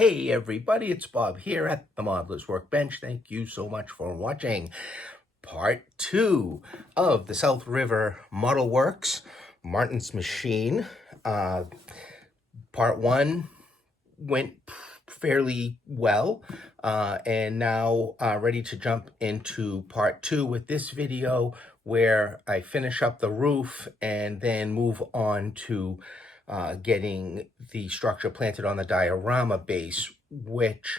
Hey everybody, it's Bob here at the Modeler's Workbench. Thank you so much for watching part 2 of the South River Model Works Martin's Machine. Part 1 went fairly well, and now ready to jump into part 2 with this video where I finish up the roof and then move on to getting the structure planted on the diorama base, which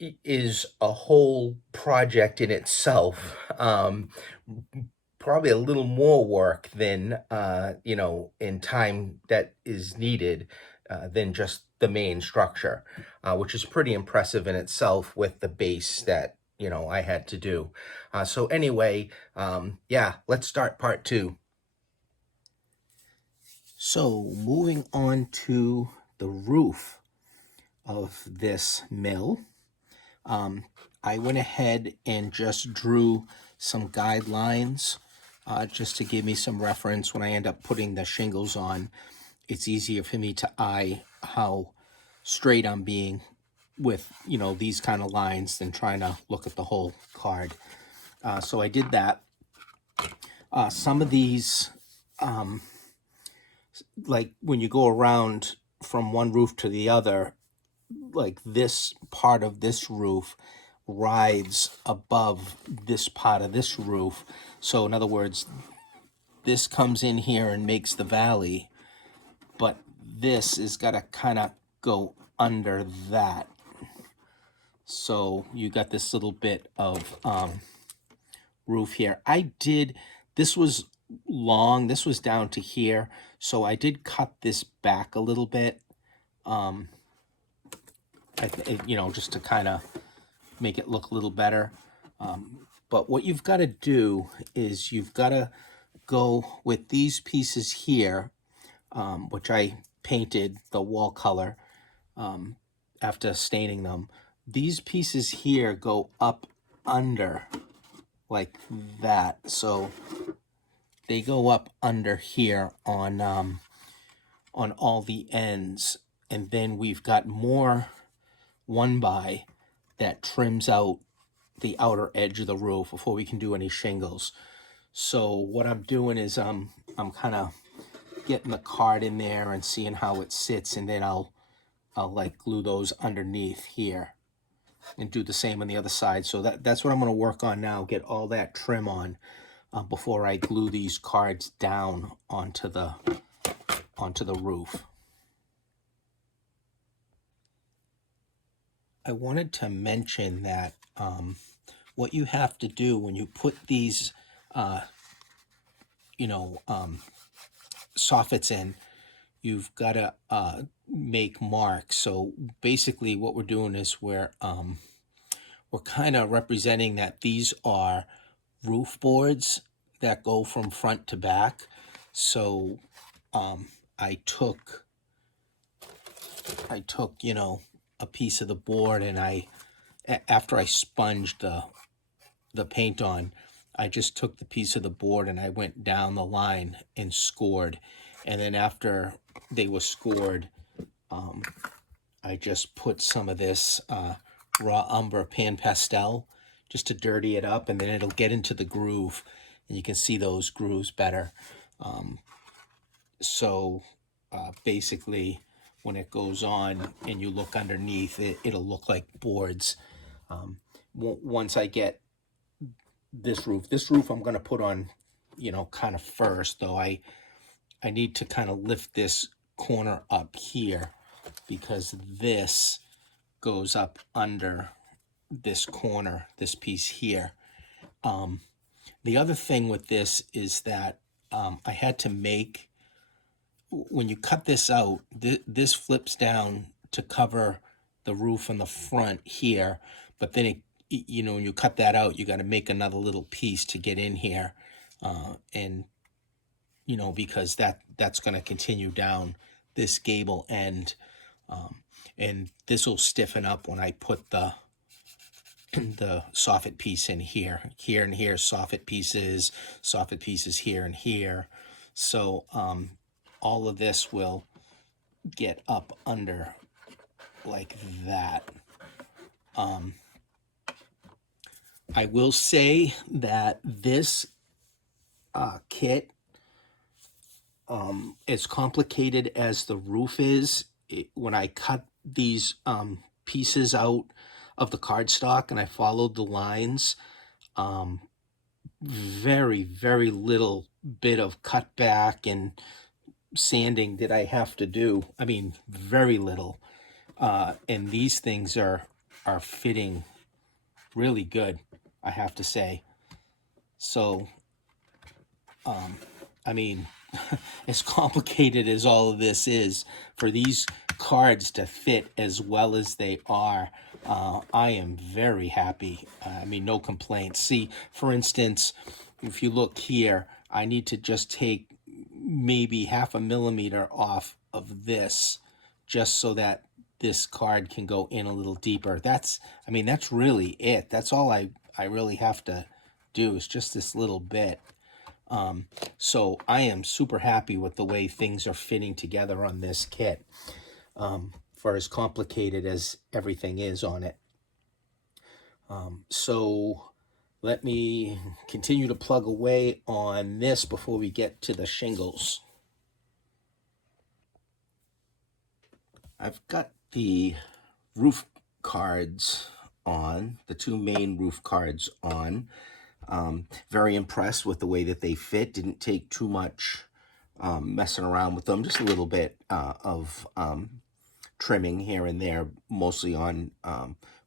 is a whole project in itself. Probably a little more work than, in time that is needed than just the main structure, which is pretty impressive in itself with the base that, I had to do. So anyway, yeah, let's start part 2. So moving on to the roof of this mill, I went ahead and just drew some guidelines just to give me some reference when I end up putting the shingles on. It's easier for me to eye how straight I'm being with, these kind of lines than trying to look at the whole card. So I did that. Some of these, like when you go around from one roof to the other, like this part of this roof rides above this part of this roof. So in other words, this comes in here and makes the valley, but this is got to kind of go under that. So you got this little bit of roof here. This was long, this was down to here, so I did cut this back a little bit, just to kind of make it look a little better. But what you've got to do is you've got to go with these pieces here, which I painted the wall color after staining them. These pieces here go up under like that, so they go up under here on all the ends, and then we've got more 1x that trims out the outer edge of the roof before we can do any shingles. So what I'm doing is I'm kind of getting the card in there and seeing how it sits, and then I'll like glue those underneath here and do the same on the other side. So that's what I'm going to work on now, get all that trim on before I glue these cards down onto the roof. I wanted to mention that what you have to do when you put these soffits in, you've got to make marks. So basically what we're doing is we're kind of representing that these are roof boards that go from front to back. So I took a piece of the board, and after I sponged the paint on, I just took the piece of the board and I went down the line and scored. And then after they were scored, I just put some of this raw umber pan pastel just to dirty it up, and then it'll get into the groove and you can see those grooves better. Basically when it goes on and you look underneath, it'll look like boards. Once I get this roof I'm going to put on, kind of first, though I need to kind of lift this corner up here because this goes up under this corner, this piece here. The other thing with this is that I had to make, when you cut this out, this flips down to cover the roof on the front here, but then when you cut that out, you got to make another little piece to get in here, and because that's going to continue down this gable end, and this will stiffen up when I put the soffit piece in here and here, soffit pieces here and here. So all of this will get up under like that. I will say that this kit, as complicated as the roof is, when I cut these pieces out of the cardstock and I followed the lines, very, very little bit of cutback and sanding did I have to do. I mean, very little. And these things are fitting really good, I have to say. So, I mean, as complicated as all of this is, for these cards to fit as well as they are, I am very happy. I mean, no complaints. See, for instance, if you look here, I need to just take maybe 0.5 millimeter off of this just so that this card can go in a little deeper. That's, I mean, that's really it. That's all I really have to do, is just this little bit. So I am super happy with the way things are fitting together on this kit, for as complicated as everything is on it. So let me continue to plug away on this before we get to the shingles. I've got the roof cards on, the two main roof cards on. Very impressed with the way that they fit. Didn't take too much messing around with them, just a little bit of trimming here and there, mostly on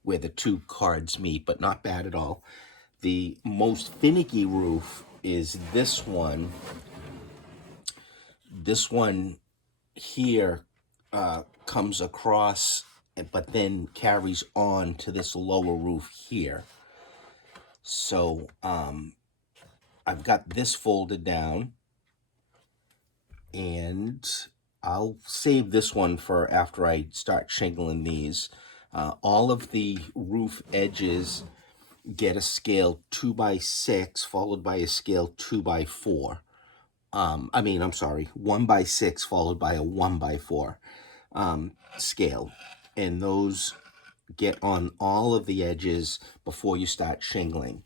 where the two cards meet, but not bad at all. The most finicky roof is this one. This one here comes across, but then carries on to this lower roof here. So I've got this folded down, and I'll save this one for after I start shingling these. All of the roof edges get a scale 2x6 followed by a scale 2x4. I'm sorry, 1x6 followed by a 1x4 scale. And those get on all of the edges before you start shingling.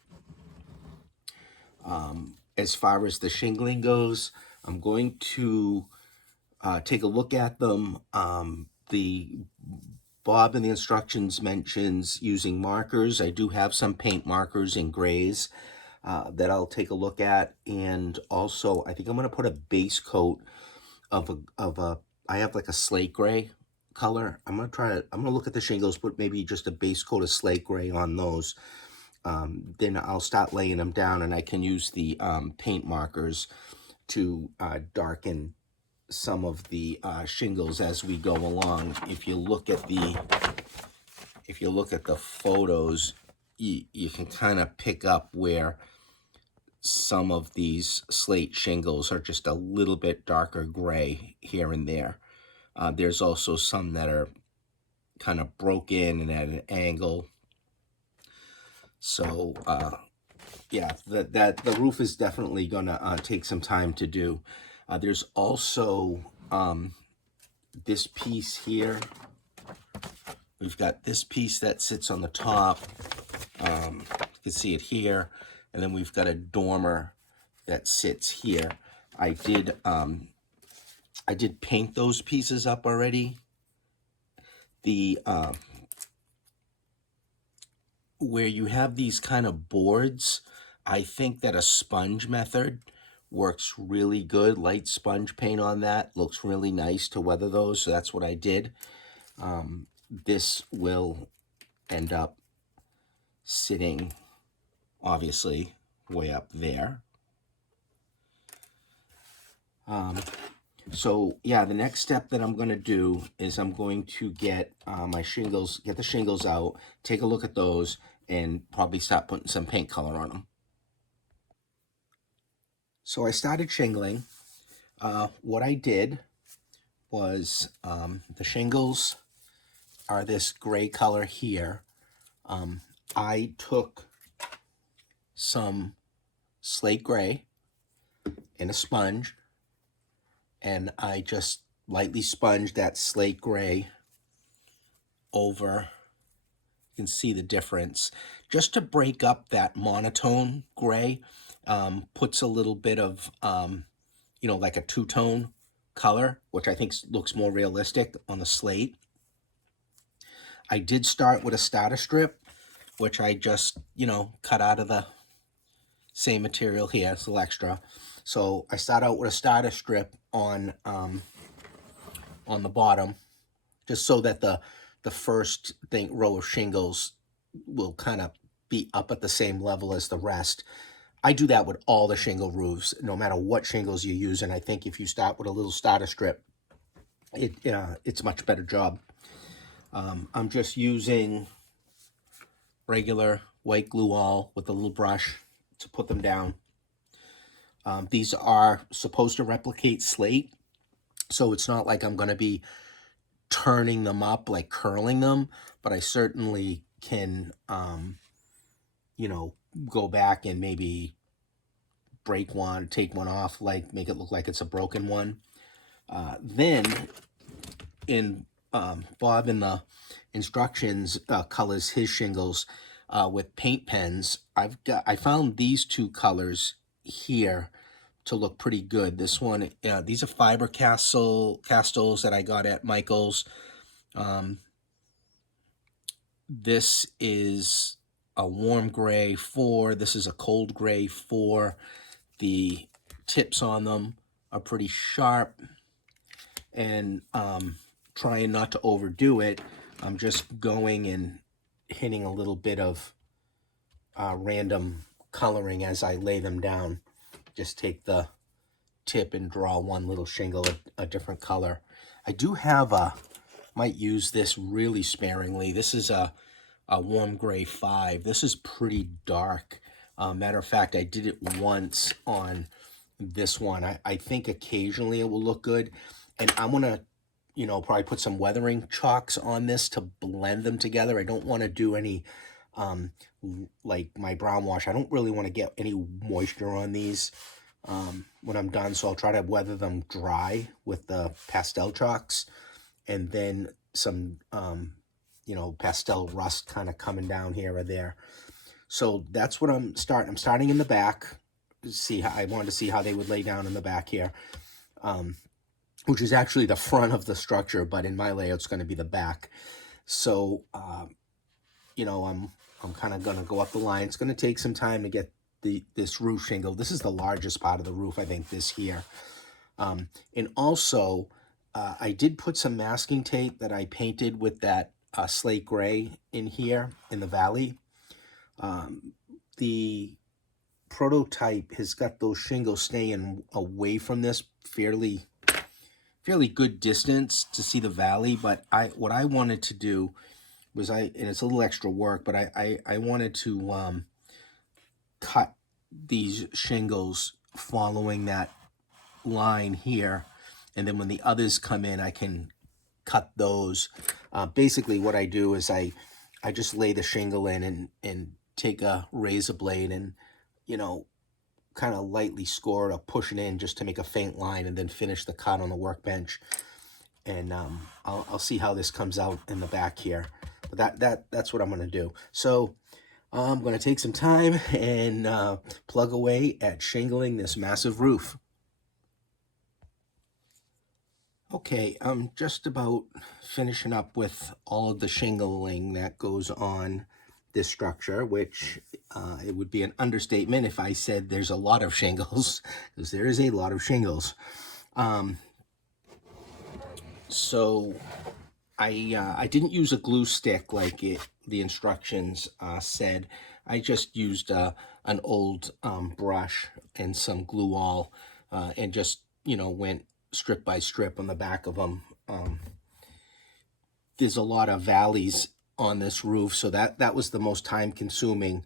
As far as the shingling goes, I'm going to take a look at them. The Bob in the instructions mentions using markers. I do have some paint markers in grays that I'll take a look at, and also I think I'm going to put a base coat of I have like a slate gray color. I'm going to look at the shingles, put maybe just a base coat of slate gray on those. Then I'll start laying them down, and I can use the paint markers to darken some of the shingles as we go along. If you look at the photos, you can kind of pick up where some of these slate shingles are just a little bit darker gray here and there. There's also some that are kind of broken and at an angle. So yeah, the roof is definitely gonna take some time to do. There's also this piece here. We've got this piece that sits on the top. You can see it here. And then we've got a dormer that sits here. I did paint those pieces up already. The where you have these kind of boards, I think that a sponge method works really good. Light sponge paint on that looks really nice to weather those, so that's what I did. This will end up sitting, obviously, way up there. So yeah, the next step that I'm going to do is I'm going to get my shingles, get the shingles out, take a look at those, and probably start putting some paint color on them. So I started shingling. What I did was, the shingles are this gray color here. I took some slate gray and a sponge, and I just lightly sponged that slate gray over. You can see the difference. Just to break up that monotone gray, puts a little bit of, you know, like a two-tone color, which I think looks more realistic on the slate. I did start with a starter strip, which I just, you know, cut out of the same material here. It's a little extra. So I start out with a starter strip on the bottom, just so that the first row of shingles will kind of be up at the same level as the rest. I do that with all the shingle roofs, no matter what shingles you use. And I think if you start with a little starter strip, it's a much better job. I'm just using regular white glue all with a little brush to put them down. These are supposed to replicate slate, so it's not like I'm going to be turning them up, like curling them, but I certainly can, you know, go back and maybe break one, take one off, like make it look like it's a broken one. Then in Bob in the instructions colors his shingles with paint pens. I found these two colors here to look pretty good. This one, these are fiber castles that I got at Michael's. This is a warm gray 4. This is a cold gray 4. The tips on them are pretty sharp, and trying not to overdo it, I'm just going and hitting a little bit of random coloring as I lay them down. Just take the tip and draw one little shingle a different color. I do have might use this really sparingly. This is a warm gray 5. This is pretty dark. Matter of fact, I did it once on this one. I think occasionally it will look good. And I'm going to, you know, probably put some weathering chalks on this to blend them together. I don't want to do any, like my brown wash. I don't really want to get any moisture on these when I'm done. So I'll try to weather them dry with the pastel chalks, and then some, you know, pastel rust kind of coming down here or there. So that's what I'm starting. I'm starting in the back. I wanted to see how they would lay down in the back here. Which is actually the front of the structure, but in my layout, it's going to be the back. So, you know, I'm kind of going to go up the line. It's going to take some time to get this roof shingle. This is the largest part of the roof, I think, this here. And also, I did put some masking tape that I painted with that slate gray in here in the valley. The prototype has got those shingles staying away from this fairly good distance to see the valley, but what I wanted to do was and it's a little extra work, but I wanted to cut these shingles following that line here, and then when the others come in, I can cut those. Basically what I do is I just lay the shingle in and take a razor blade and, you know, kind of lightly score it or push it in just to make a faint line, and then finish the cut on the workbench. And I'll see how this comes out in the back here. But that's what I'm going to do. So I'm going to take some time and plug away at shingling this massive roof. Okay, I'm just about finishing up with all of the shingling that goes on this structure, which it would be an understatement if I said there's a lot of shingles, because there is a lot of shingles. So I didn't use a glue stick like the instructions said. I just used an old brush and some glue all, and just, you know, went strip by strip on the back of them. There's a lot of valleys on this roof, so that was the most time consuming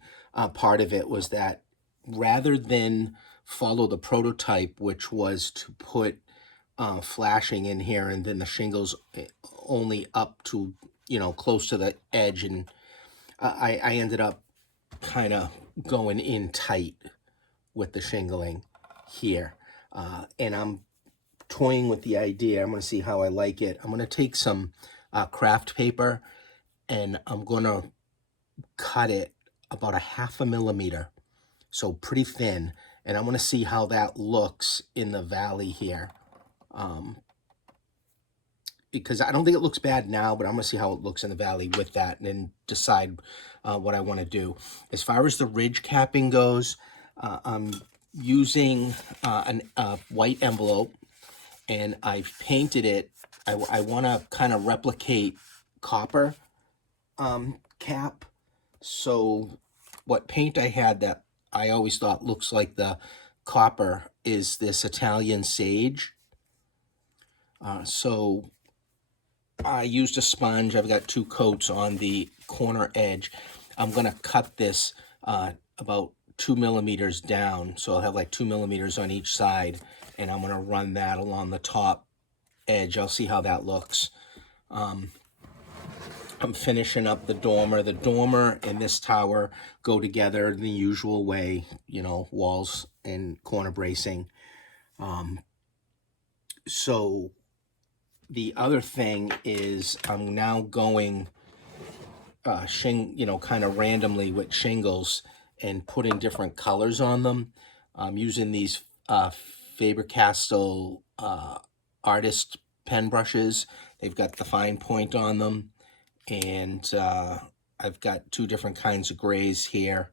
part of it, was that rather than follow the prototype, which was to put flashing in here and then the shingles only up to, you know, close to the edge, and I ended up kind of going in tight with the shingling here, and I'm toying with the idea. I'm going to see how I like it. I'm going to take some craft paper and I'm gonna cut it about a 1/2 millimeter, so pretty thin, and I'm gonna see how that looks in the valley here. Because I don't think it looks bad now, but I'm gonna see how it looks in the valley with that and then decide what I want to do. As far as the ridge capping goes, I'm using a white envelope, and I've painted it. I want to kind of replicate copper cap. So what paint I had that I always thought looks like the copper is this Italian sage. So I used a sponge. I've got 2 coats on the corner edge. I'm going to cut this about 2 millimeters down. So I'll have like 2 millimeters on each side, and I'm going to run that along the top edge. I'll see how that looks. I'm finishing up the dormer. The dormer and this tower go together in the usual way, you know, walls and corner bracing. So the other thing is I'm now going kind of randomly with shingles and putting different colors on them. I'm using these Faber-Castell artist pen brushes. They've got the fine point on them, and I've got 2 different kinds of grays here,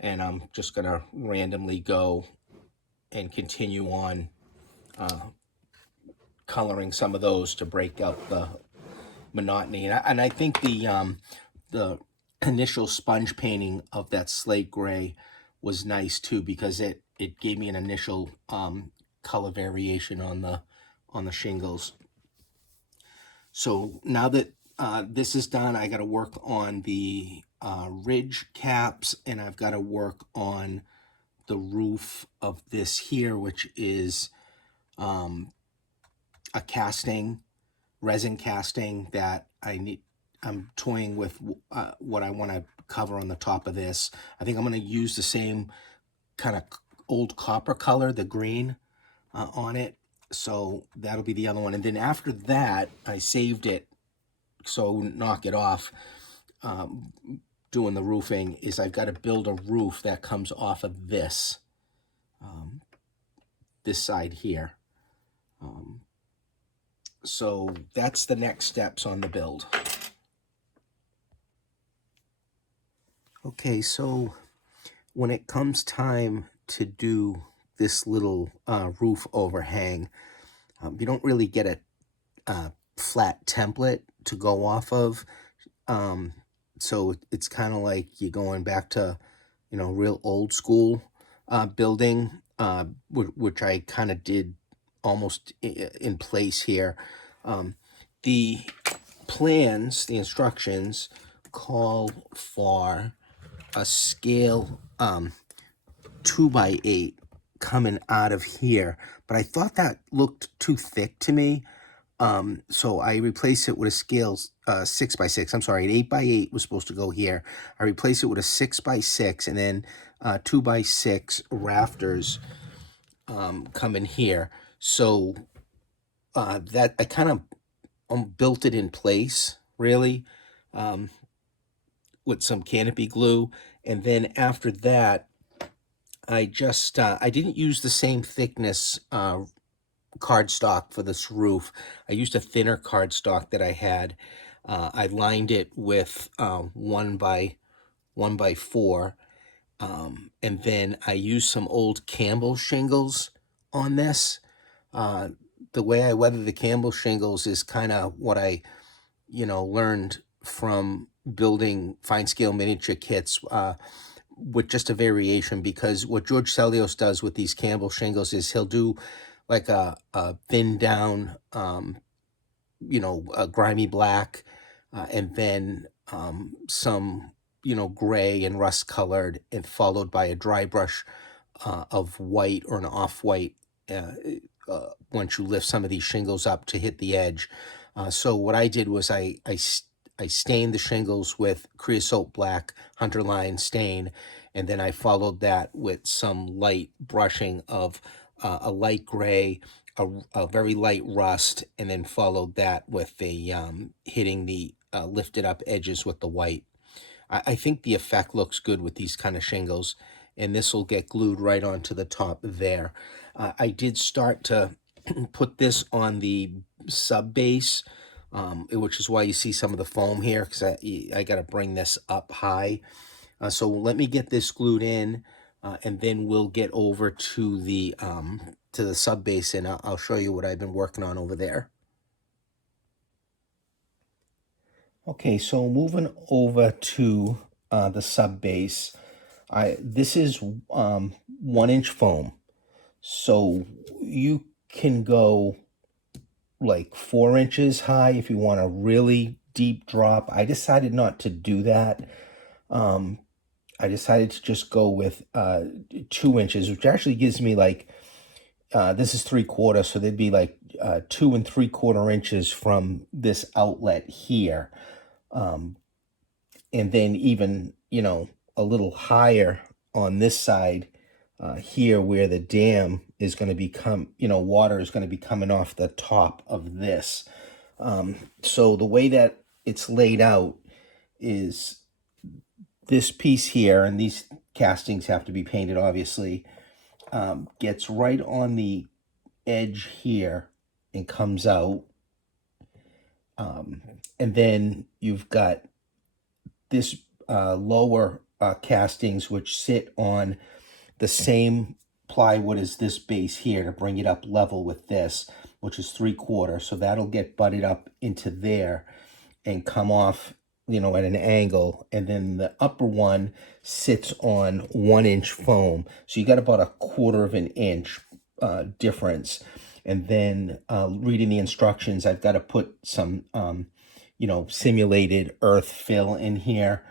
and I'm just gonna randomly go and continue on coloring some of those to break up the monotony. And I think the initial sponge painting of that slate gray was nice too, because it gave me an initial color variation on the shingles. So now that this is done, I got to work on the ridge caps, and I've got to work on the roof of this here, which is a casting, resin casting that I'm toying with what I want to cover on the top of this. I think I'm going to use the same kind of old copper color, the green, on it. So that'll be the other one. And then after that, I saved it so I wouldn't knock it off. Doing the roofing is I've got to build a roof that comes off of this, this side here. So that's the next steps on the build. Okay, so when it comes time to do this little roof overhang, you don't really get a flat template to go off of. So it's kind of like you're going back to, you know, real old school building, which I kind of did almost in place here. The plans, the instructions call for a scale 2x8 coming out of here, but I thought that looked too thick to me. So I replaced it with a scale 6x6. I'm sorry, an 8x8 was supposed to go here. I replaced it with a 6x6, and then 2x6 rafters come in here. So that I kind of built it in place, really, with some canopy glue. And then after that, I just I didn't use the same thickness cardstock for this roof. I used a thinner cardstock that I had. I lined it with 1x4, and then I used some old Campbell shingles on this. The way I weather the Campbell shingles is kind of what I, learned from building fine scale miniature kits, with just a variation, because what George Celios does with these Campbell shingles is he'll do like a thin down, a grimy black, and then some, gray and rust colored, and followed by a dry brush of white or an off-white once you lift some of these shingles up to hit the edge. So what I did was I stained the shingles with creosote black hunter line stain, and then I followed that with some light brushing of a light gray, a very light rust, and then followed that with a hitting the lifted up edges with the white. I think the effect looks good with these kind of shingles, and this will get glued right onto the top there. I did start to put this on the sub base, which is why you see some of the foam here, because I got to bring this up high. So let me get this glued in, and then we'll get over to the sub base, and I'll show you what I've been working on over there. Okay, so moving over to the sub base, this is 1-inch foam, so you can go like 4 inches high if you want a really deep drop. I decided not to do that. I decided to just go with 2 inches, which actually gives me like, this is 3/4, so there'd be like 2 3/4 inches from this outlet here. And then even, you know, a little higher on this side here where the dam is going to become, you know, water is going to be coming off the top of this. So the way that it's laid out is this piece here, and these castings have to be painted obviously, gets right on the edge here and comes out. And then you've got this lower castings which sit on the same plywood as this base here to bring it up level with this, which is 3/4. So that'll get butted up into there and come off, you know, at an angle. And then the upper one sits on 1-inch foam. So you got about a 1/4 of an inch difference. And then reading the instructions, I've got to put some, you know, simulated earth fill in here,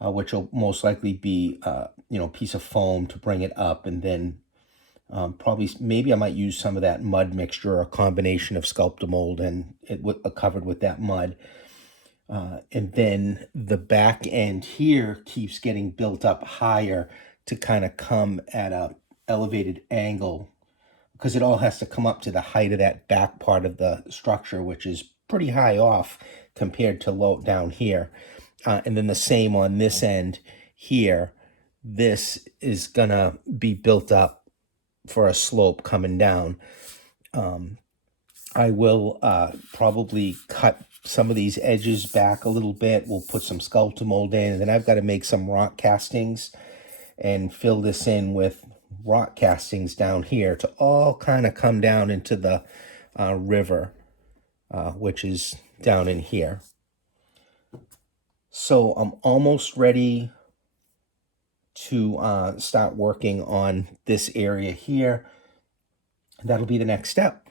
which will most likely be, you know, a piece of foam to bring it up. And then probably, maybe I might use some of that mud mixture, or a combination of Sculptamold and it covered with that mud. And then the back end here keeps getting built up higher to kind of come at a elevated angle, because it all has to come up to the height of that back part of the structure, which is pretty high off compared to low down here. And then the same on this end here. This is gonna be built up for a slope coming down. I will probably cut some of these edges back a little bit. We'll put some Sculptamold in, and then I've got to make some rock castings and fill this in with rock castings down here to all kind of come down into the river, which is down in here. So I'm almost ready to start working on this area here. That'll be the next step.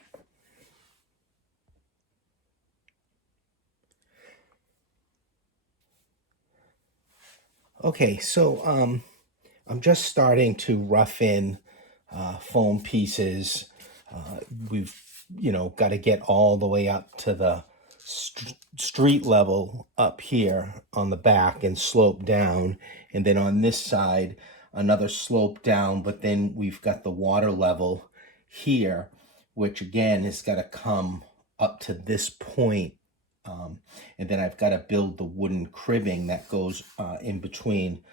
Okay, so I'm just starting to rough in foam pieces. We've, you know, got to get all the way up to the street level up here on the back and slope down. And then on this side, another slope down, but then we've got the water level here, which again has got to come up to this point. And then I've got to build the wooden cribbing that goes in between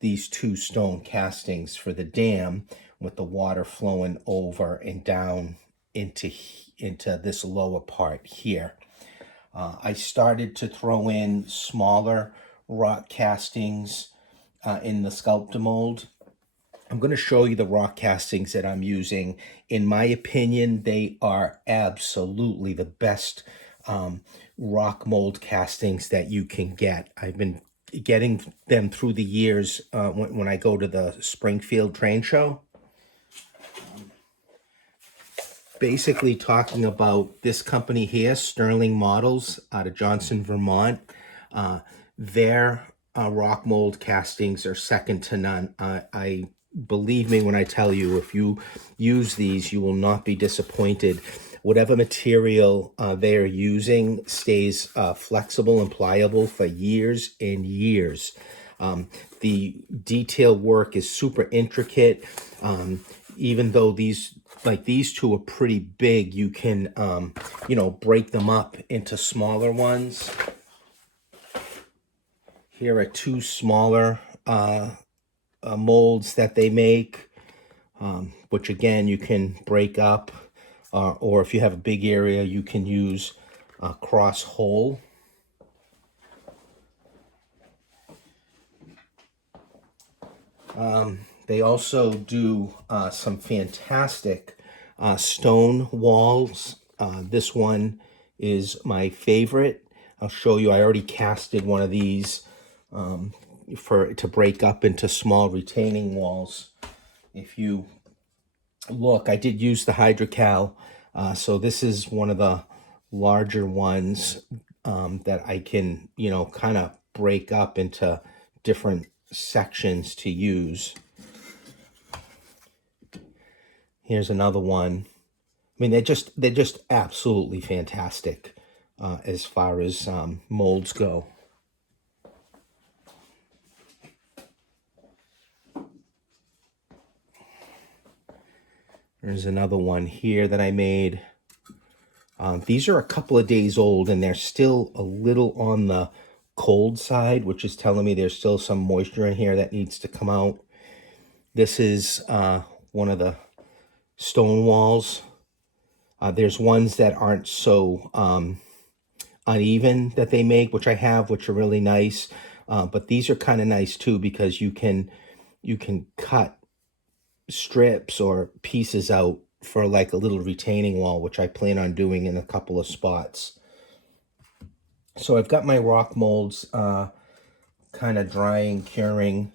these two stone castings for the dam, with the water flowing over and down into this lower part here. I started to throw in smaller rock castings in the Sculptamold. I'm going to show you the rock castings that I'm using. In my opinion, they are absolutely the best rock mold castings that you can get. I've been getting them through the years when I go to the Springfield train show. Basically talking about this company here, Sterling Models out of Johnson, Vermont. Their rock mold castings are second to none. I believe me when I tell you, if you use these, you will not be disappointed. Whatever material they are using stays flexible and pliable for years and years. The detail work is super intricate. Even though these two are pretty big, you can, you know, break them up into smaller ones. Here are two smaller molds that they make, which again you can break up, or if you have a big area, you can use a cross hole. They also do some fantastic stone walls. This one is my favorite. I'll show you. I already casted one of these to break up into small retaining walls. If you look, I did use the hydrocal, so this is one of the larger ones that I can, kind of break up into different sections to use. Here's another one. I mean, they're just absolutely fantastic as far as molds go. There's another one here that I made. These are a couple of days old and they're still a little on the cold side, which is telling me there's still some moisture in here that needs to come out. This is one of the stone walls. There's ones that aren't so uneven that they make, which I have, which are really nice. But these are kind of nice too, because you can cut strips or pieces out for like a little retaining wall, which I plan on doing in a couple of spots. So I've got my rock molds kind of drying, curing.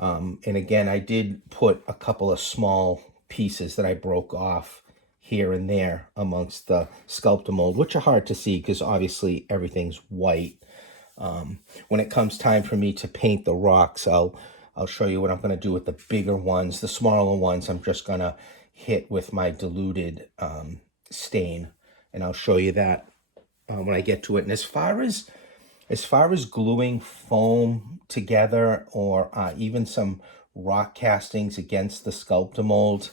And again, I did put a couple of small pieces that I broke off here and there amongst the Sculptamold, which are hard to see because obviously everything's white. When it comes time for me to paint the rocks, I'll show you what I'm going to do with the bigger ones. The smaller ones I'm just going to hit with my diluted stain, and I'll show you that when I get to it. And as far as gluing foam together, or even some rock castings against the Sculptamold,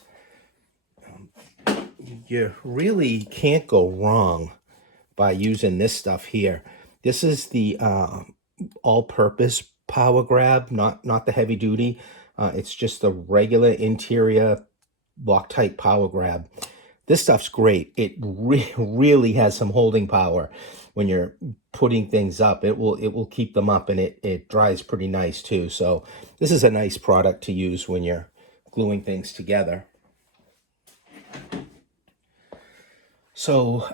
you really can't go wrong by using this stuff here. This is the all-purpose power grab, not the heavy duty. It's just the regular interior Loctite power grab. This stuff's great. It really has some holding power. When you're putting things up, it will keep them up, and it dries pretty nice too. So this is a nice product to use when you're gluing things together. So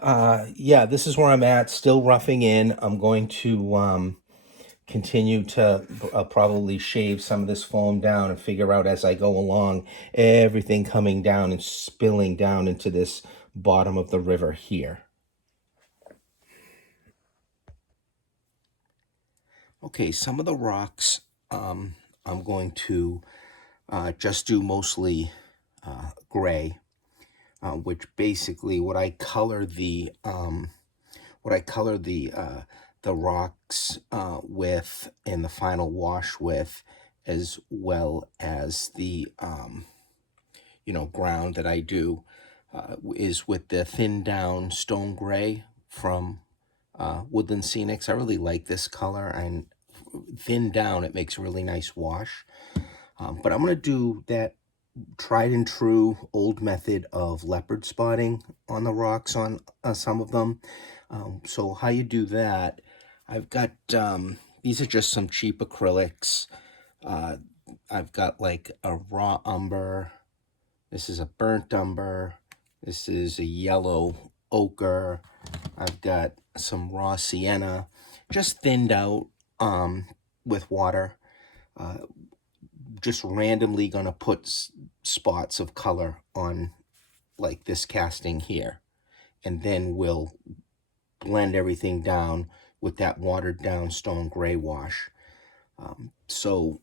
yeah, this is where I'm at, still roughing in. I'm going to continue to probably shave some of this foam down and figure out as I go along everything coming down and spilling down into this bottom of the river here. Okay, some of the rocks I'm going to just do mostly gray, which basically what I color the rocks with in the final wash with, as well as the ground that I do, is with the thin down stone gray from Woodland Scenics. I really like this color, and thin down it makes a really nice wash. But I'm going to do that tried and true old method of leopard spotting on the rocks on some of them. So how you do that, I've got these are just some cheap acrylics. I've got like a raw umber, this is a burnt umber, this is a yellow ochre, I've got some raw sienna, just thinned out with water. Just randomly gonna put spots of color on like this casting here, and then we'll blend everything down with that watered down stone gray wash. So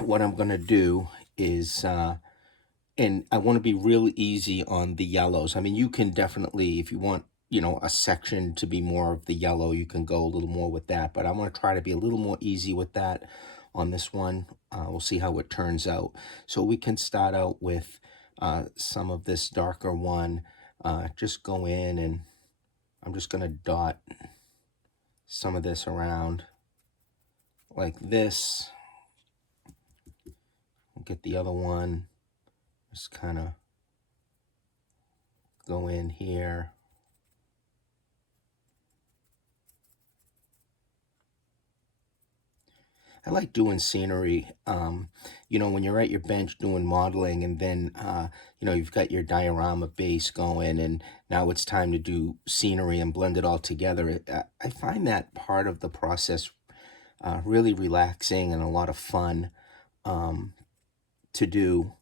what I'm gonna do is and I want to be real easy on the yellows. I mean, you can definitely, if you want, a section to be more of the yellow, you can go a little more with that, but I'm going to try to be a little more easy with that on this one. We'll see how it turns out. So we can start out with some of this darker one. Just go in and I'm just going to dot some of this around like this. Get the other one, just kind of go in here. I like doing scenery, you know, when you're at your bench doing modeling, and then, you know, you've got your diorama base going, and now it's time to do scenery and blend it all together. I find that part of the process really relaxing and a lot of fun to do,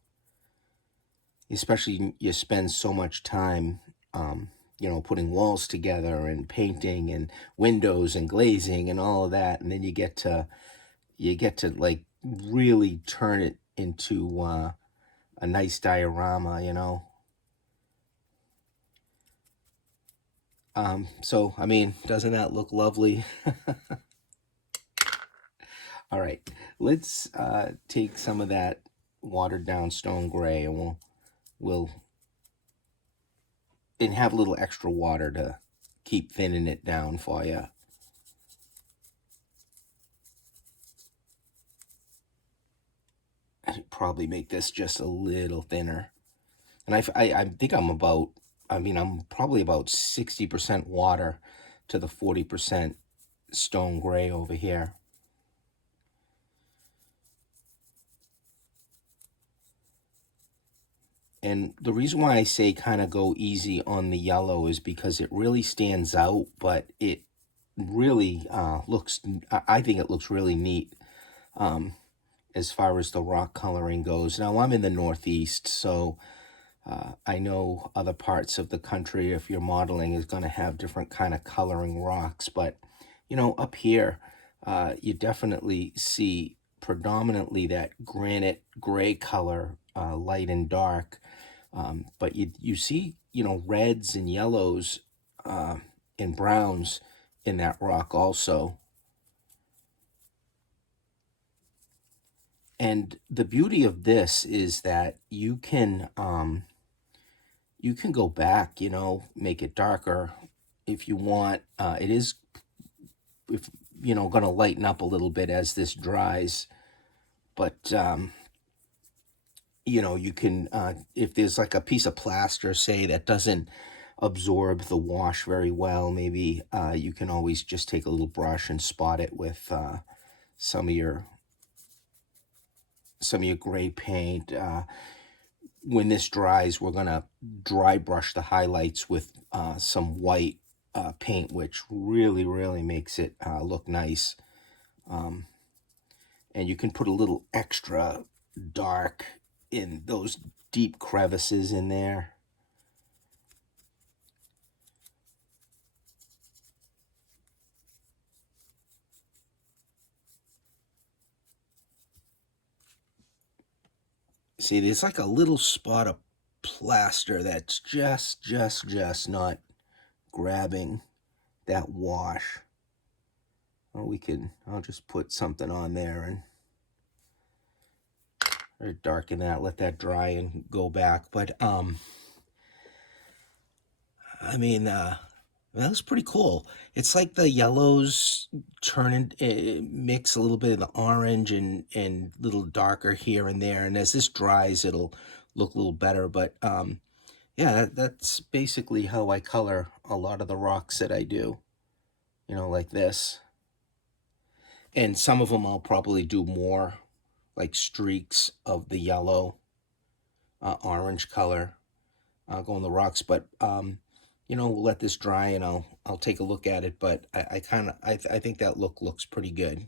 especially you spend so much time, you know, putting walls together and painting and windows and glazing and all of that, and then you get to like really turn it into a nice diorama, you know. So I mean, doesn't that look lovely? All right, let's take some of that watered down stone gray, and we'll and have a little extra water to keep thinning it down for you. I'd probably make this just a little thinner. And I think I'm about, I mean, I'm probably about 60% water to the 40% stone gray over here. And the reason why I say kind of go easy on the yellow is because it really stands out, but it really looks, I think it looks really neat as far as the rock coloring goes. Now, I'm in the Northeast, so I know other parts of the country, if you're modeling, is going to have different kind of coloring rocks. But, you know, up here, you definitely see predominantly that granite gray color, light and dark. But you see, you know, reds and yellows and browns in that rock also. And the beauty of this is that you can go back, you know, make it darker if you want. It is, if you know, going to lighten up a little bit as this dries, but you know, you can, if there's like a piece of plaster, say, that doesn't absorb the wash very well, maybe you can always just take a little brush and spot it with some of your gray paint. When this dries, we're gonna dry brush the highlights with some white paint, which really makes it look nice. And you can put a little extra dark in those deep crevices in there. See, there's like a little spot of plaster that's just not grabbing that wash. Well, I'll just put something on there and or darken that, let that dry and go back. But I mean, that was pretty cool. It's like the yellows turn mix a little bit of the orange and little darker here and there. And as this dries, it'll look a little better. But yeah, that's basically how I color a lot of the rocks that I do. You know, like this. And some of them I'll probably do more, like streaks of the yellow, orange color go on the rocks. But you know, we'll let this dry and I'll take a look at it. But I think that looks pretty good.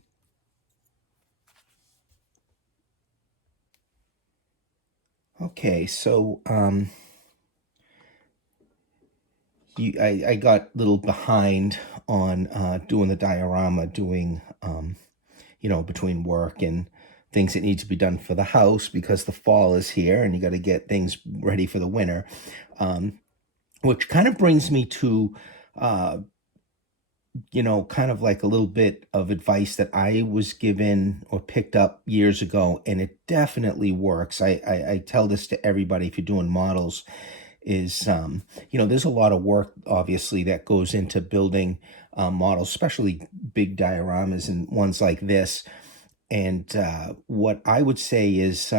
Okay, so I got a little behind on doing the diorama, doing you know, between work and things that need to be done for the house, because the fall is here and you got to get things ready for the winter. Which kind of brings me to, you know, kind of like a little bit of advice that I was given or picked up years ago, and it definitely works. I tell this to everybody if you're doing models, is, you know, there's a lot of work, obviously, that goes into building models, especially big dioramas and ones like this. And what I would say is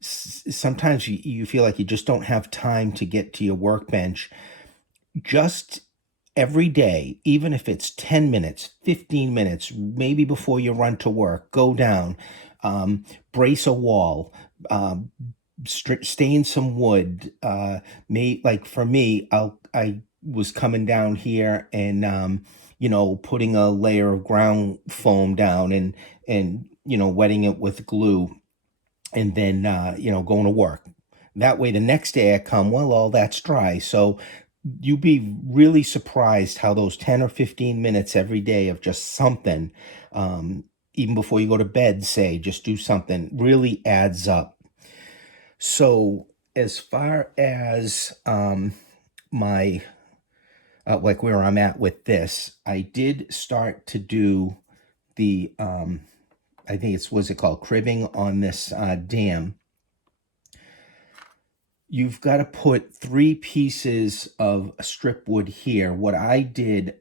sometimes you feel like you just don't have time to get to your workbench. Just every day, even if it's 10 minutes, 15 minutes, maybe before you run to work, go down, brace a wall, stain some wood. Like for me, I was coming down here and putting a layer of ground foam down and wetting it with glue, and then going to work. That way, the next day I come, well, all that's dry. So you'd be really surprised how those 10 or 15 minutes every day of just something, even before you go to bed, say, just do something, really adds up. So as far as my like where I'm at with this, I did start to do the I think it's, what's it called, cribbing on this dam. You've got to put 3 pieces of strip wood here. What I did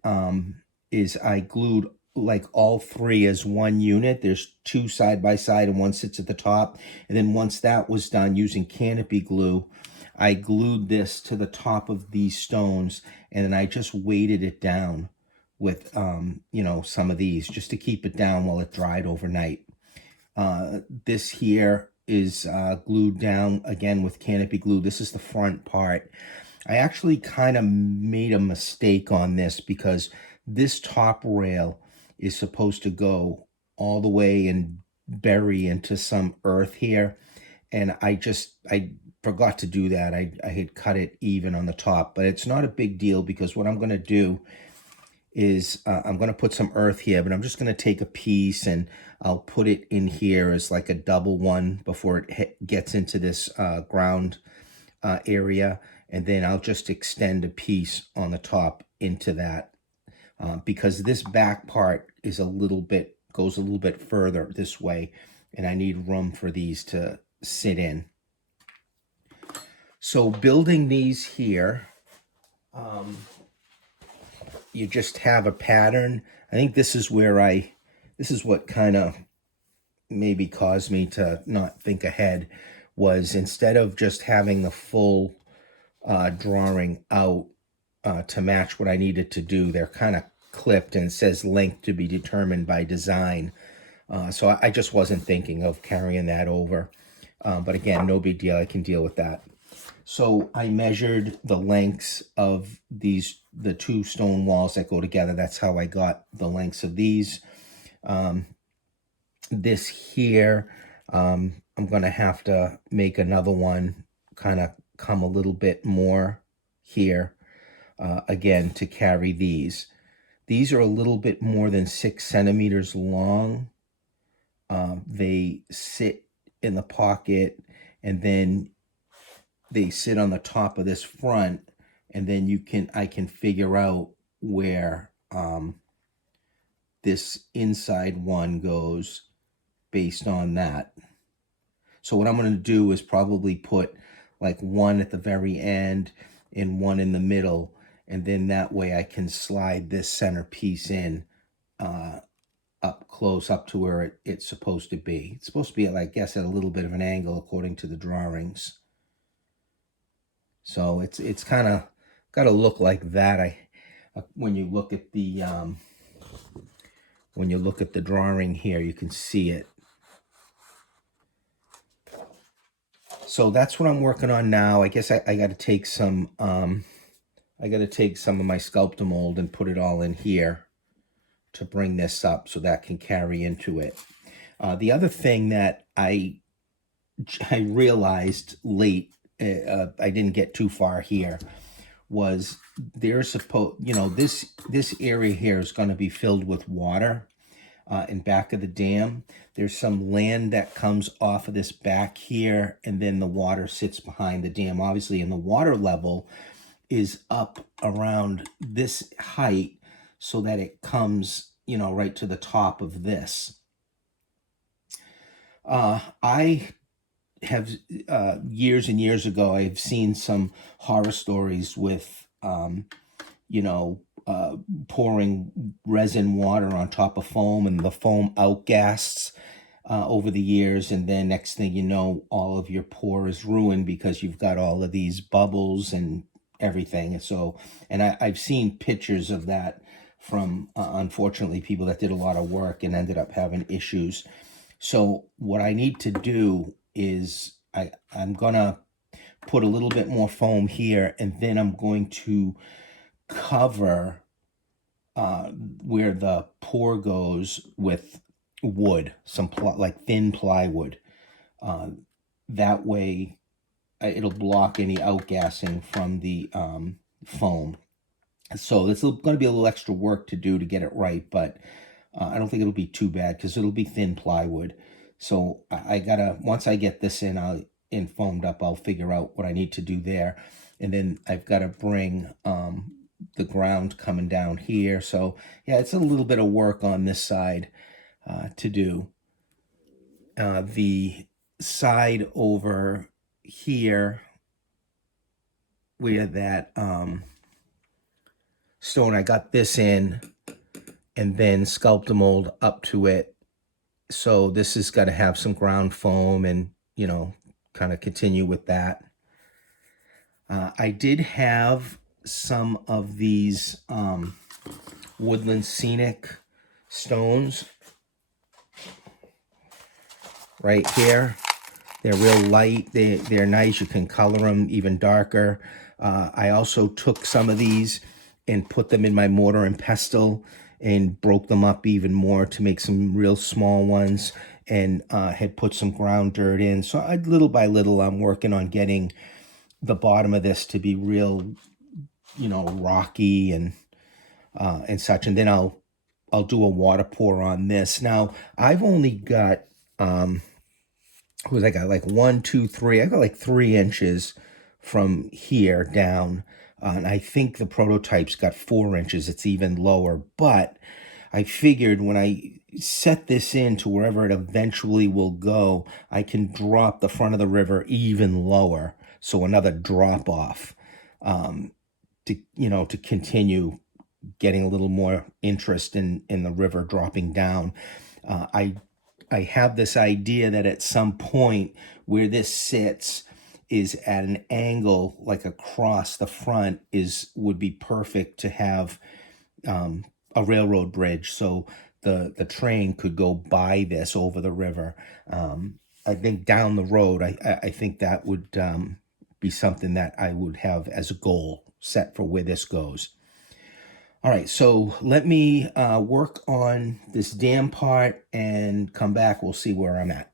is I glued like all 3 as one unit. There's 2 side by side and one sits at the top. And then once that was done, using canopy glue, I glued this to the top of these stones, and then I just weighted it down with some of these just to keep it down while it dried overnight. This here is glued down again with canopy glue. This is the front part. I actually kind of made a mistake on this because this top rail is supposed to go all the way and bury into some earth here, and I forgot to do that. I had cut it even on the top, but it's not a big deal because what I'm going to do is I'm going to put some earth here, but I'm just going to take a piece and I'll put it in here as like a double one before it gets into this ground area, and then I'll just extend a piece on the top into that because this back part is goes a little bit further this way, and I need room for these to sit in. So building these here, you just have a pattern. I think this is what kind of maybe caused me to not think ahead, was instead of just having the full drawing out to match what I needed to do, they're kind of clipped and it says length to be determined by design. So I just wasn't thinking of carrying that over. But again, no big deal. I can deal with that. So I measured the lengths of the 2 stone walls that go together. That's how I got the lengths of these. This here, I'm going to have to make another one kind of come a little bit more here, again, to carry these. These are a little bit more than 6 centimeters long. They sit in the pocket, and then they sit on the top of this front, and then I can figure out where this inside one goes based on that. So what I'm going to do is probably put like one at the very end and one in the middle, and then that way I can slide this center piece in up close, up to where it's supposed to be. It's supposed to be, I guess, at a little bit of an angle according to the drawings. So it's kind of got to look like that. When you look at the drawing here, you can see it. So that's what I'm working on now. I guess I got to take some of my Sculptamold and put it all in here to bring this up so that can carry into it. The other thing that I realized late, I didn't get too far here, was this area here is going to be filled with water in back of the dam. There's some land that comes off of this back here, and then the water sits behind the dam, obviously, and the water level is up around this height so that it comes, right to the top of this. I have years and years ago, I've seen some horror stories with pouring resin water on top of foam, and the foam outgasts, over the years, and then next thing you know, all of your pour is ruined because you've got all of these bubbles and everything. So, and I've seen pictures of that from, unfortunately, people that did a lot of work and ended up having issues. So what I need to do is I'm gonna put a little bit more foam here, and then I'm going to cover where the pour goes with wood, some like thin plywood. That way it'll block any outgassing from the foam. So it's going to be a little extra work to do to get it right, but I don't think it'll be too bad because it'll be thin plywood. So I gotta, once I get this in foamed up, I'll figure out what I need to do there. And then I've got to bring the ground coming down here. So yeah, it's a little bit of work on this side to do. The side over here where that stone, I got this in and then Sculptamold up to it. So this is got to have some ground foam and, you know, kind of continue with that. I did have some of these woodland scenic stones right here. They're real light. They're nice. You can color them even darker. I also took some of these and put them in my mortar and pestle and broke them up even more to make some real small ones, and had put some ground dirt in. So little by little, I'm working on getting the bottom of this to be real, you know, rocky and such. And then I'll do a water pour on this. Now I've only got what was I got, like 1, 2, 3. I got like 3 inches from here down. And I think the prototype's got 4 inches. It's even lower. But I figured when I set this in to wherever it eventually will go, I can drop the front of the river even lower. So another drop off to, you know, to continue getting a little more interest in the river dropping down. I have this idea that at some point where this sits is at an angle like across the front would be perfect to have a railroad bridge, so the train could go by this over the river. I think down the road, I think that would be something that I would have as a goal set for where this goes. All right, so let me work on this dam part and come back. We'll see where I'm at.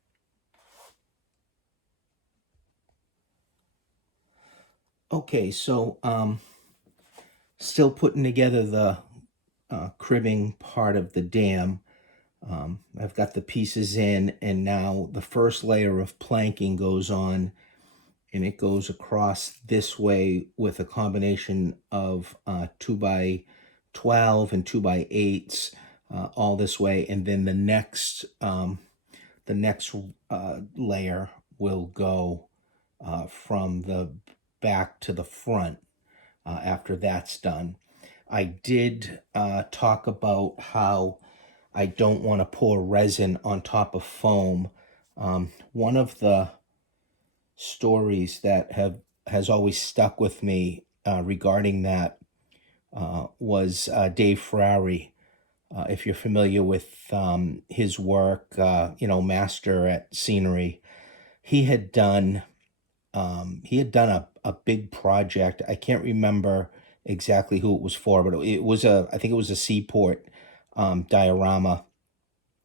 Okay, so still putting together the cribbing part of the dam. I've got the pieces in, and now the first layer of planking goes on, and it goes across this way with a combination of 2x12 and 2x8s all this way, and then the next layer will go from the back to the front after that's done. I did talk about how I don't want to pour resin on top of foam. One of the stories that has always stuck with me regarding that was Dave Ferrari. If you're familiar with his work, you know, master at scenery, he had done a big project. I can't remember exactly who it was for, but I think it was a seaport diorama,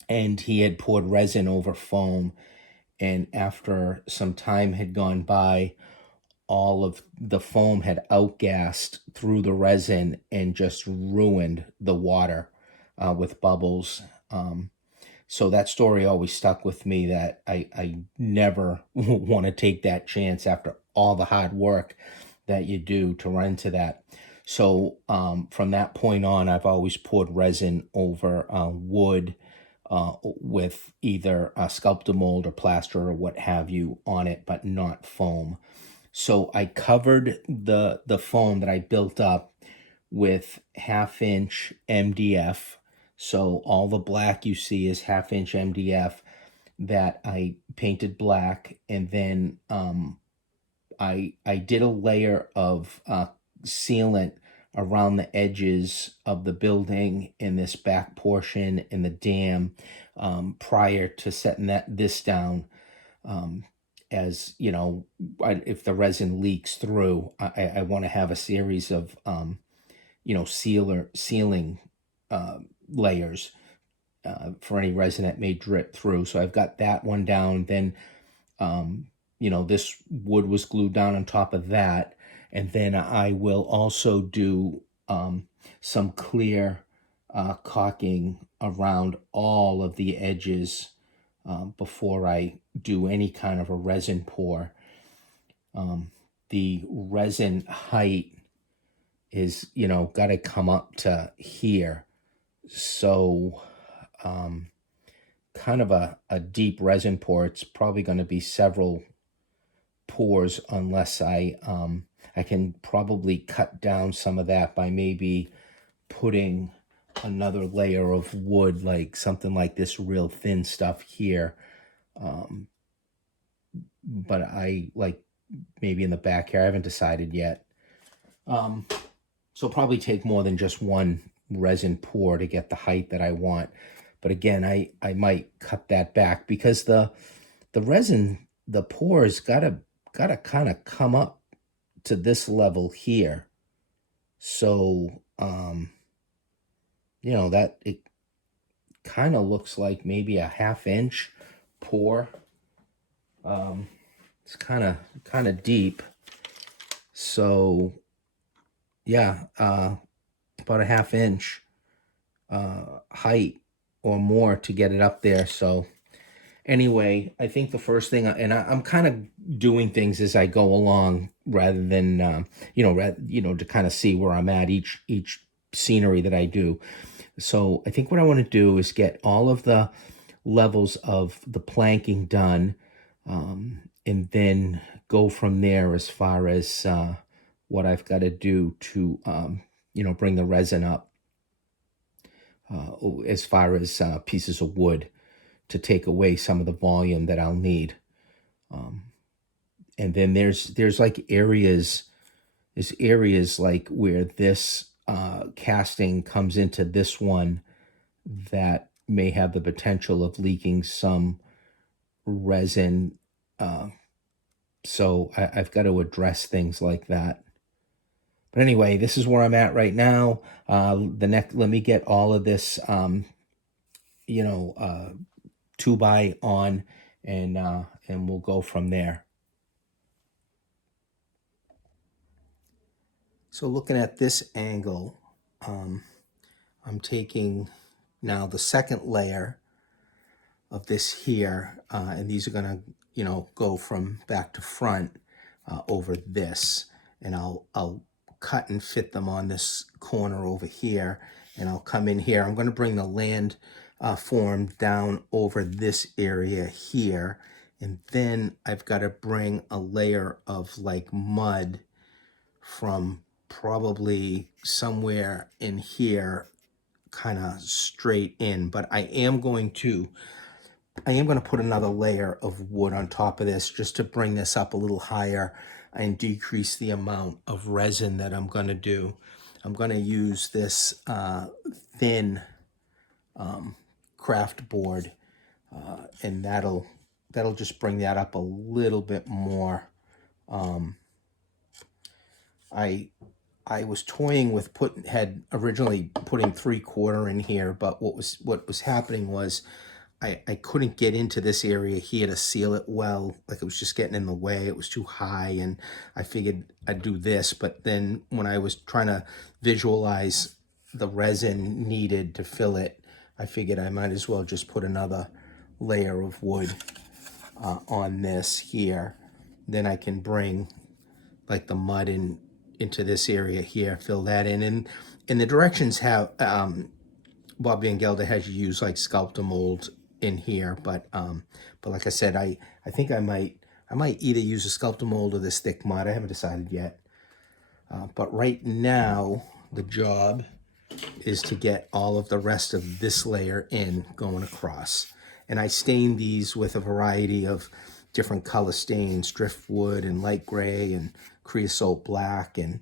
and he had poured resin over foam, and after some time had gone by, all of the foam had outgassed through the resin and just ruined the water with bubbles. So that story always stuck with me, that I never want to take that chance after all the hard work that you do to run into that. So from that point on, I've always poured resin over wood with either a Sculptamold or plaster or what have you on it, but not foam. So I covered the foam that I built up with 1/2 inch MDF. So all the black you see is 1/2 inch MDF. that I painted black, and then I did a layer of sealant around the edges of the building in this back portion in the dam prior to setting this down. As you know, if the resin leaks through, I want to have a series of sealing layers for any resin that may drip through. So I've got that one down. Then this wood was glued down on top of that, and then I will also do some clear caulking around all of the edges before I do any kind of a resin pour. The resin height is, got to come up to here. So kind of a deep resin pour. It's probably going to be several pours unless I can probably cut down some of that by maybe putting another layer of wood, like something like this real thin stuff here. But I like maybe in the back here. I haven't decided yet. So probably take more than just one resin pour to get the height that I want. But again, I might cut that back because the resin, the pores gotta kind of come up to this level here. So that it kind of looks like maybe a 1/2 inch pour. It's kind of deep. So yeah, about a 1/2 inch height or more to get it up there. So anyway, I think the first thing, and I'm kind of doing things as I go along rather than to kind of see where I'm at each scenery that I do. So I think what I want to do is get all of the levels of the planking done, and then go from there as far as what I've got to do to bring the resin up, as far as pieces of wood to take away some of the volume that I'll need. And then there's like areas like where this casting comes into this one that may have the potential of leaking some resin. So I've got to address things like that. But anyway, this is where I'm at right now. Let me get all of this, 2x on, and we'll go from there. So looking at this angle, I'm taking now the second layer of this here, and these are gonna, go from back to front over this, and I'll cut and fit them on this corner over here, and I'll come in here. I'm gonna bring the land form down over this area here, and then I've got to bring a layer of like mud from probably somewhere in here kind of straight in, but I am going to put another layer of wood on top of this just to bring this up a little higher and decrease the amount of resin that I'm going to do. I'm going to use this thin craft board, and that'll just bring that up a little bit more. I was toying with originally putting 3/4 in here, but what was happening was I couldn't get into this area here to seal it well. Like it was just getting in the way. It was too high, and I figured I'd do this. But then when I was trying to visualize the resin needed to fill it, I figured I might as well just put another layer of wood on this here. Then I can bring like the mud into this area here, fill that in. And the directions have, Bob Van Gelder has you use like Sculptamold in here, but like I said, I think I might either use a Sculptamold or this thick mud. I haven't decided yet. But right now, the job is to get all of the rest of this layer in going across. And I stain these with a variety of different color stains, driftwood and light gray and creosote black. And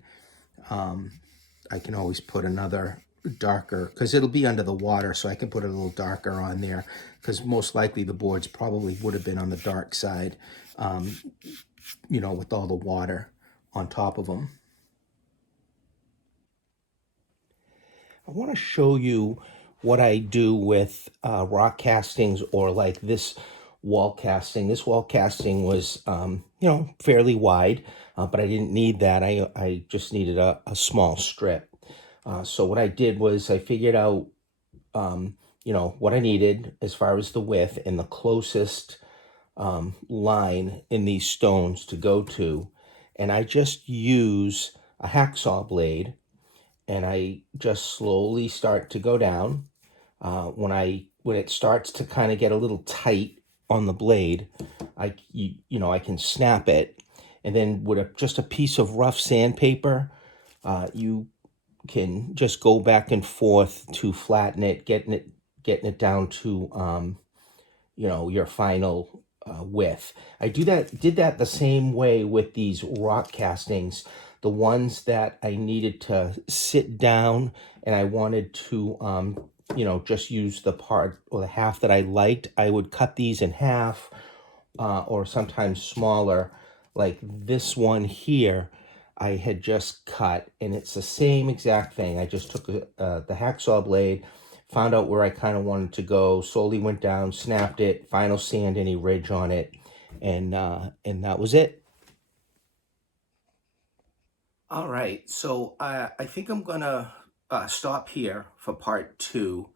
I can always put another darker, because it'll be under the water, so I can put a little darker on there, because most likely the boards probably would have been on the dark side, with all the water on top of them. I want to show you what I do with rock castings, or like this wall casting. This wall casting was, fairly wide, but I didn't need that. I just needed a small strip. So what I did was I figured out, what I needed as far as the width and the closest line in these stones to go to. And I just use a hacksaw blade, and I just slowly start to go down. When it starts to kind of get a little tight on the blade, I can snap it, and then with just a piece of rough sandpaper, you can just go back and forth to flatten it, getting it down to your final width. I did that the same way with these rock castings. The ones that I needed to sit down and I wanted to just use the part or the half that I liked, I would cut these in half, or sometimes smaller. Like this one here, I had just cut, and it's the same exact thing. I just took the hacksaw blade, found out where I kind of wanted to go, slowly went down, snapped it, final sand any ridge on it, and that was it. All right, so I think I'm gonna stop here for part 2,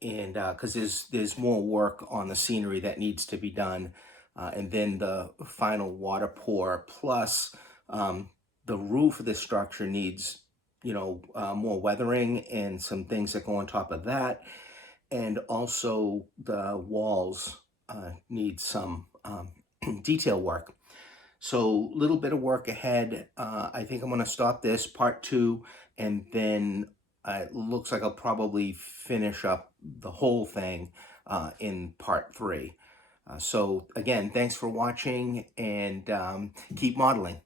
and because there's more work on the scenery that needs to be done, and then the final water pour, plus the roof of the structure needs more weathering and some things that go on top of that, and also the walls need some detail work. So a little bit of work ahead. I think I'm going to stop this part 2, and then it looks like I'll probably finish up the whole thing in part 3. So again, thanks for watching, and keep modeling.